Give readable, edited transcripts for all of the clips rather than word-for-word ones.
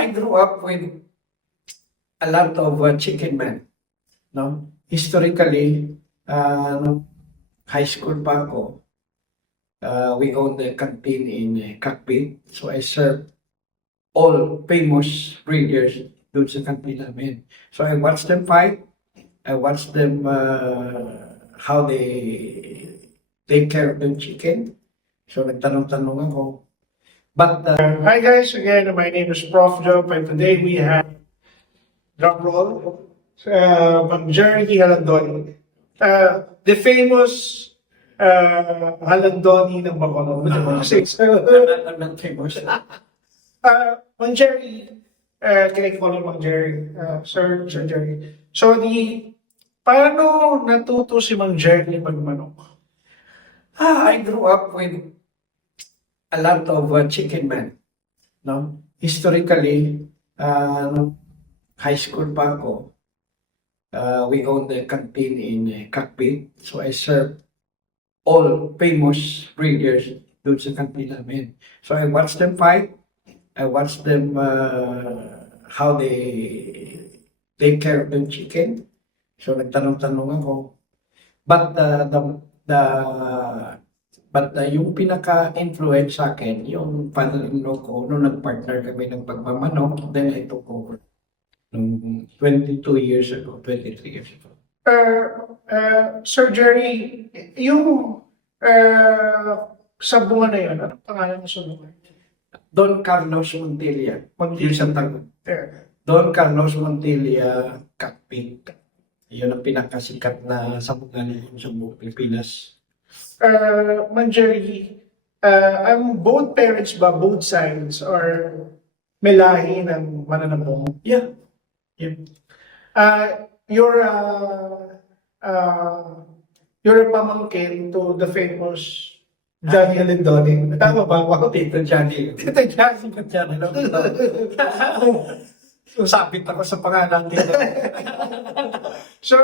I grew up with a lot of chicken men. No? Historically, nung high school pa ako, we owned the canteen in Cockpit. So I served all famous breeders doon sa canteen namin. So I watched them fight. I watched them how they take care of the chicken. So nagtanong-tanong ako. But Hi guys, again, my name is Prof. Job, and today we have drum roll, Ma'am Jerry Halandoni. The famous Halandoni ng Bacolod. I'm not famous. Ma'am Jerry, can I call you Ma'am Jerry? Sir Jerry. So, paano natuto si Ma'am Jerry magmanok? I grew up with a lot of chicken men. No? Historically, nung high school pa ako, we owned the canteen in Cockpit. So I served all famous breeders doon sa canteen namin. So I watched them fight. I watched them how they take care of the chicken. So nagtanong-tanong ako. But yung pinaka-influence sa akin, yung father-in-law ko, nung nag-partner kami ng pagmamanok, then I took over. Nung 22 years ago, 23 years ago. Sir Jerry, yung sa bunga na yun, ano pangalan mo sa bunga? Don Carlos Montilla, yung sa Taguig. Don Carlos Montilla, Cockpit. Yun ang pinakasikat na sabungan sa buong Pilipinas. Ma'am Jerry, ang both parents ba, both sides, or may lahi ng mananambong? Yeah. You're a pamangkin to the famous Johnny Halandoni. Tama ba? Tito Johnny. Tito Johnny. Tito Johnny. Sabit ako sa pangalan nila. So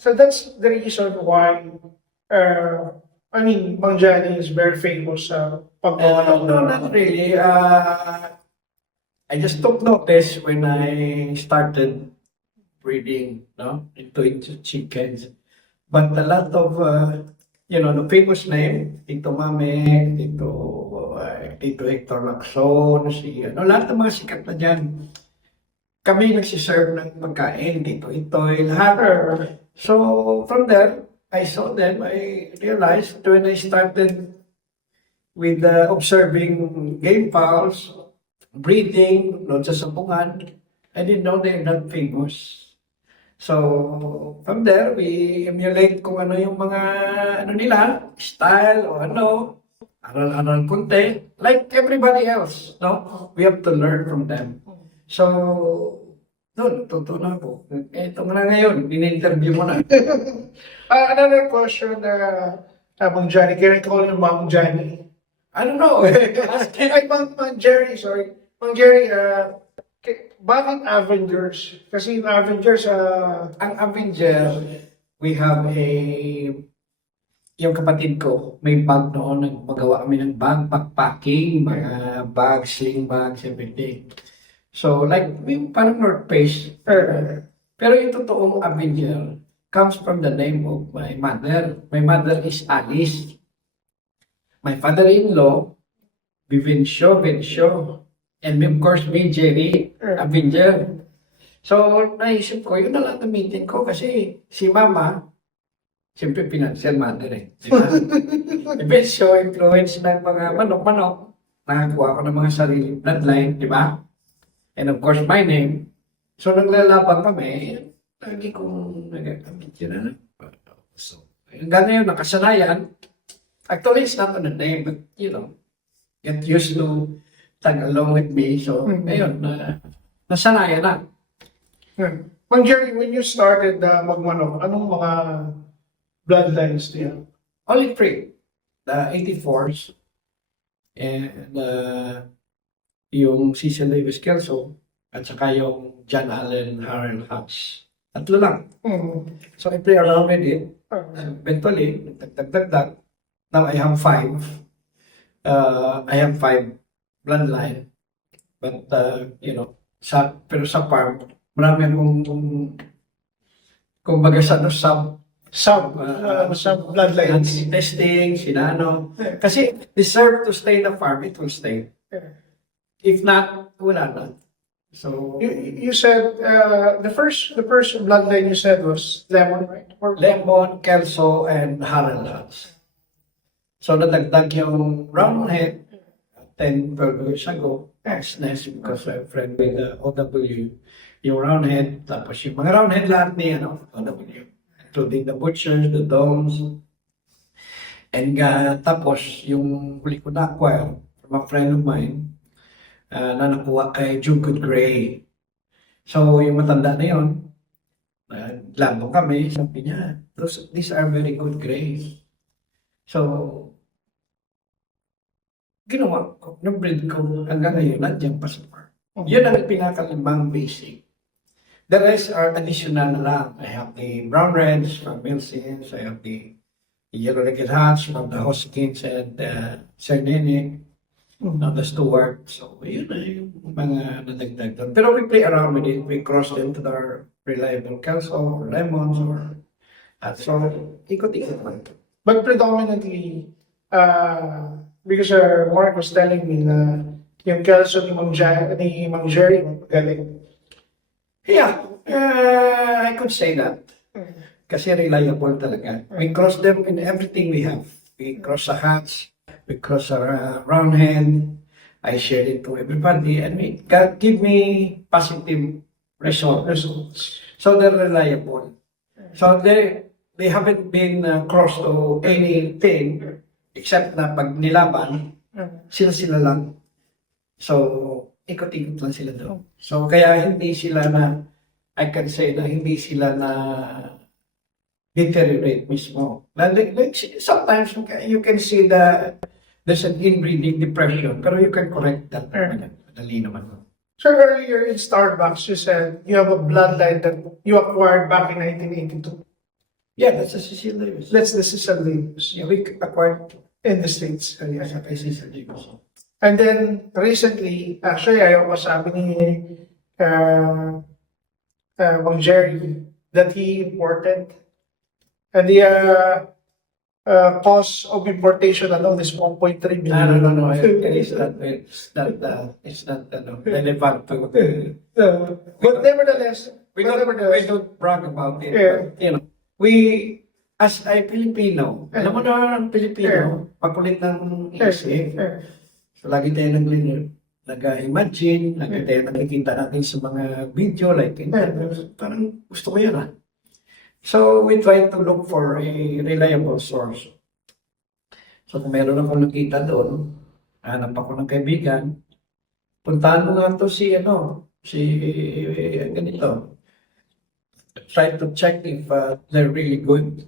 that's the reason why I mean, Mang Johnny is very famous sa paggawa ng... No, not really. I just took notice when I started breeding, into chickens. But a lot of, the famous name, Tito Mame, Tito Hector Lacson, lahat ng mga sikat na dyan. Kami nagsiserve ng pagkain, Tito Itoy, lahat. So, from there, I saw them, I realized when I started with observing game fowls, breeding, sa sabungan, I didn't know they're not famous. So, from there, we emulate kung ano yung mga, nila, style o aral-aral konti, like everybody else, no? We have to learn from them. So, doon, natutunan ako. Ito na ngayon, in-interview mo na. Another question, Mang Johnny, can I call you Mang Johnny? I don't know. Ay, Mang Jerry, sorry. Mang Jerry, bakit Avengers? Kasi yung Avengers, Ang Avenger, we have yung kapatid ko, may bag noon, nagmagawa kami ng bag, backpacking, mga bags, sling bags, everything. So, like, parang North Face. Pero yung totoong Avenger comes from the name of my mother. My mother is Alice. My father-in-law, Vivencio. And of course, me, Jerry, Avenger. So, naisip ko, yun na lang gamitin ko kasi si Mama, siyempre financial mother diba? Vivencio, influence ng mga manok-manok. Nakakuha ko ng mga sarili bloodline, di ba? And of course, my name. So, naglalabang kami. Lagi kong nagagamit yun. So, hanggang ngayon, nakasanayan. Actually, it's not on the name, but, get used to tag along with me. So, ngayon, nasanayan na. Mang Jerry, when you started magmanok, anong mga bloodlines niya? Only three. The 84s. And, yung Cecil Davis Kelso, at saka yung John Allen Harrell Hutch. Tatlo lang. So I play around with it. Eventually, nagdagdag. Now I have five. I have five bloodline. But, pero sa farm, marami akong, kumbaga sa ano, Some bloodlines. testing, sinano. Kasi deserve to stay in the farm, it will stay. If not, wala na. So, You said the first bloodline you said was Lemon, right? Or Lemon, Kelso, and Harold Lodge. So, nadagdag yung Roundhead 10, 12 years ago. Ex-nest because I'm friend with the OW. Yung Roundhead, tapos yung mga Roundhead lahat ni OW. Including the Butchers, the Domes. And tapos, yung huli ko na-acquire from a friend of mine, na nakuha kay Jungkook Gray. So, yung matanda na yun, lambong kami, sabi niya, these are very good grays. So, ginawa ko, na-breed ko hanggang ngayon, nandiyan pa sa farm. Yun ang pinakalimang basic. The rest are additional na lang. I have the brown reds from Milsons, I have the yellow-legged hats from the Hoskins and Cernini, the Stewart. So, yun na yung mga nadagdag doon. Pero we play around with it. We cross them to our reliable Kelso or Lemons or so, ikot-ikot man. but predominantly, because Mark was telling me na yung Kelso ni Mang Jerry, magaling. Yeah, I could say that. Kasi reliable talaga. We cross them in everything we have. We cross the hats, we cross our round hand. I shared it to everybody and God give me positive results. So they're reliable. So they haven't been crossed to anything except na pag nilaban, sila lang. So, ikot-ikot lang sila doon. So, kaya hindi sila na, I can say na hindi sila na deteriorate mismo. Like, sometimes you can see that there's an inbreeding depression, pero you can correct that. Madali naman. So earlier in Starbucks, you said you have a bloodline that you acquired back in 1982. Yeah, that's a Cecil Davis. That's the Cecil Davis Yeah, we acquired in the States. kaya kay Cecil Davis. And then recently, actually, ayaw ko sabi ni Mang Jerry that he imported. And the cost of importation alone is 1.3 billion. No. It's not relevant to But nevertheless, we don't brag about it. Yeah. But, we, as a Filipino, alam mo na ang Filipino, pakulit ng isip. So, lagi tayo nag-imagine, lagi tayo nakikita natin sa mga video, like, parang gusto ko yan. So, we try to look for a reliable source. So, kung meron akong nakita doon, hanap ako ng kaibigan, puntahan mo nga to si ganito. Try to check if they're really good.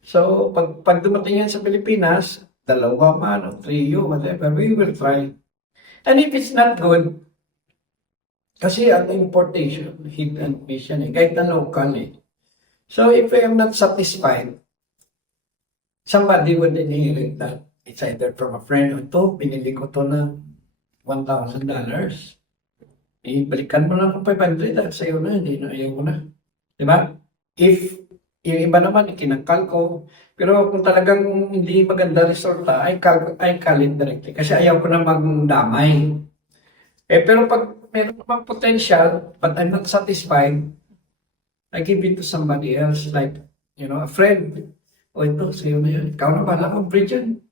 So, pag dumating yan sa Pilipinas, 2 man o 3 whatever, we will try. And if it's not good, kasi ang importation, hit and miss yan kahit na local So, if I am not satisfied, somebody would inherit that. It's either from a friend o to, binili ko to na $1,000. Balikan mo lang kung 500 sa'yo na, hindi na ayaw ko na. Diba? If yung iba naman, ikinakal ko. Pero kung talagang hindi maganda resulta, I call it directly. Kasi ayaw ko na magdamay. Pero pag meron namang potential, but I'm not satisfied, I give it to somebody else, like, a friend. O ito, sa'yo na yan. Ikaw na pala mag-breed yan.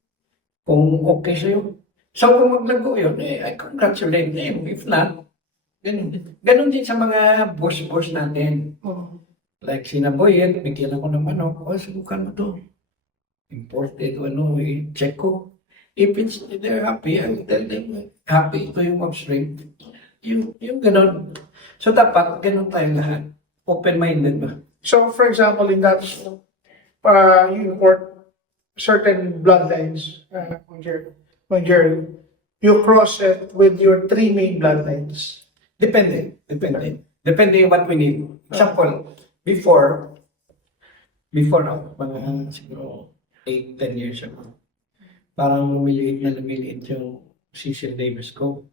Kung okay sa'yo. So kung maglago yun, I congratulate him. If not, ganun din sa mga boss natin. Like sinaboyet, bigyan ako ng manok. Subukan mo to. Imported, check ko. If they're happy, I'll tell them, happy ito yung upstream. Yung ganun. So dapat, ganun tayo lahat. Open-minded ba? So, for example, in that, you import certain bloodlines, Mang Jerry, you cross it with your 3 main bloodlines. Depende what we need. Example, before mga siguro 8-10 years ago, parang lumiliit yung Cecil Davis ko.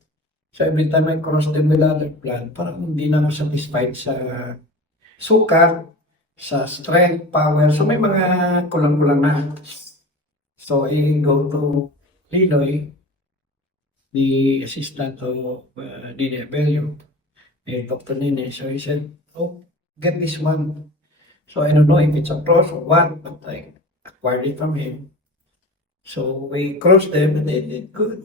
So every time I cross them with other plant, parang hindi na ako satisfied sa sukat, sa strength, power. So may mga kulang-kulang na. So I go to Linoy, the assistant of Nene Abelio. I talked to Nene, so he said, oh, get this one. So I don't know if it's a cross or what, but I acquired it from him. So we crossed them and they did good.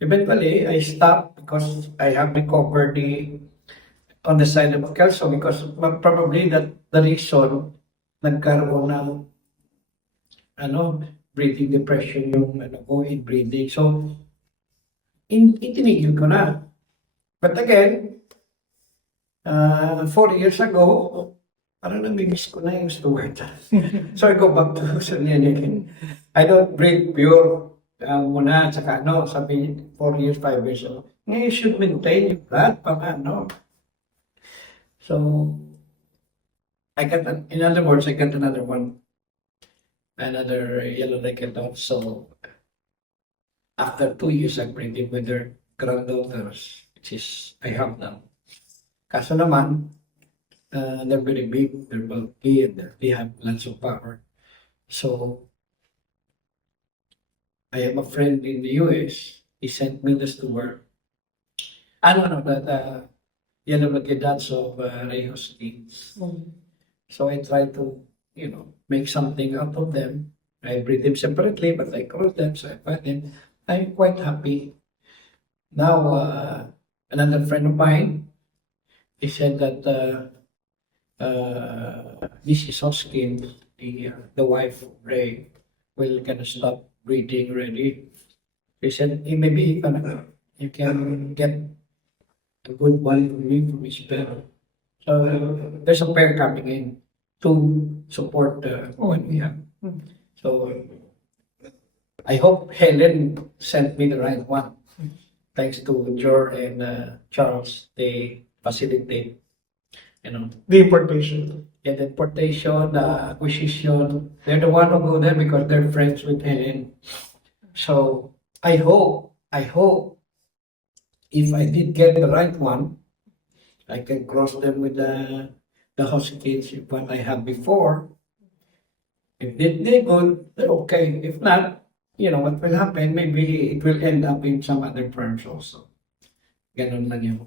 Eventually, I stopped because I have recovered on the side of Kelso because probably that the reason nagkaroon ng breathing depression yung ko in breathing. So, itinigil ko na. But again, 4 years ago, parang nami-miss ko na yung steward. So I go back to Sunyan again. I don't breathe pure muna, tsaka sabi 4 years, 5 years ago. Ngayon, you should maintain yung blood, So, in other words, I got another one. Another yellow naked dog. So, after 2 years, I'm breeding with their granddaughters, which is, I have now. Kaso naman, they're very big, they're bulky, and they have lots of power. So, I have a friend in the US. He sent me the steward. That yellow naked dots of Reyes Kings. So I try to, make something out of them. I breed them separately, but I cross them, so I find them. I'm quite happy. Now, another friend of mine, he said that this is Hoskin, the wife of Ray, will gonna stop breeding already. He said, maybe you can get a good one from me from his pair. So there's a pair coming in to support what we have. So I hope Helen sent me the right one. Thanks to Jor and Charles, they facilitate, The importation. the deportation, the acquisition. They're the one who go there because they're friends with Helen. So I hope if I did get the right one, I can cross them with the Huskies, what I have before. If they good, then okay. If not, what will happen? Maybe it will end up in some other firms also. Ganun lang yun.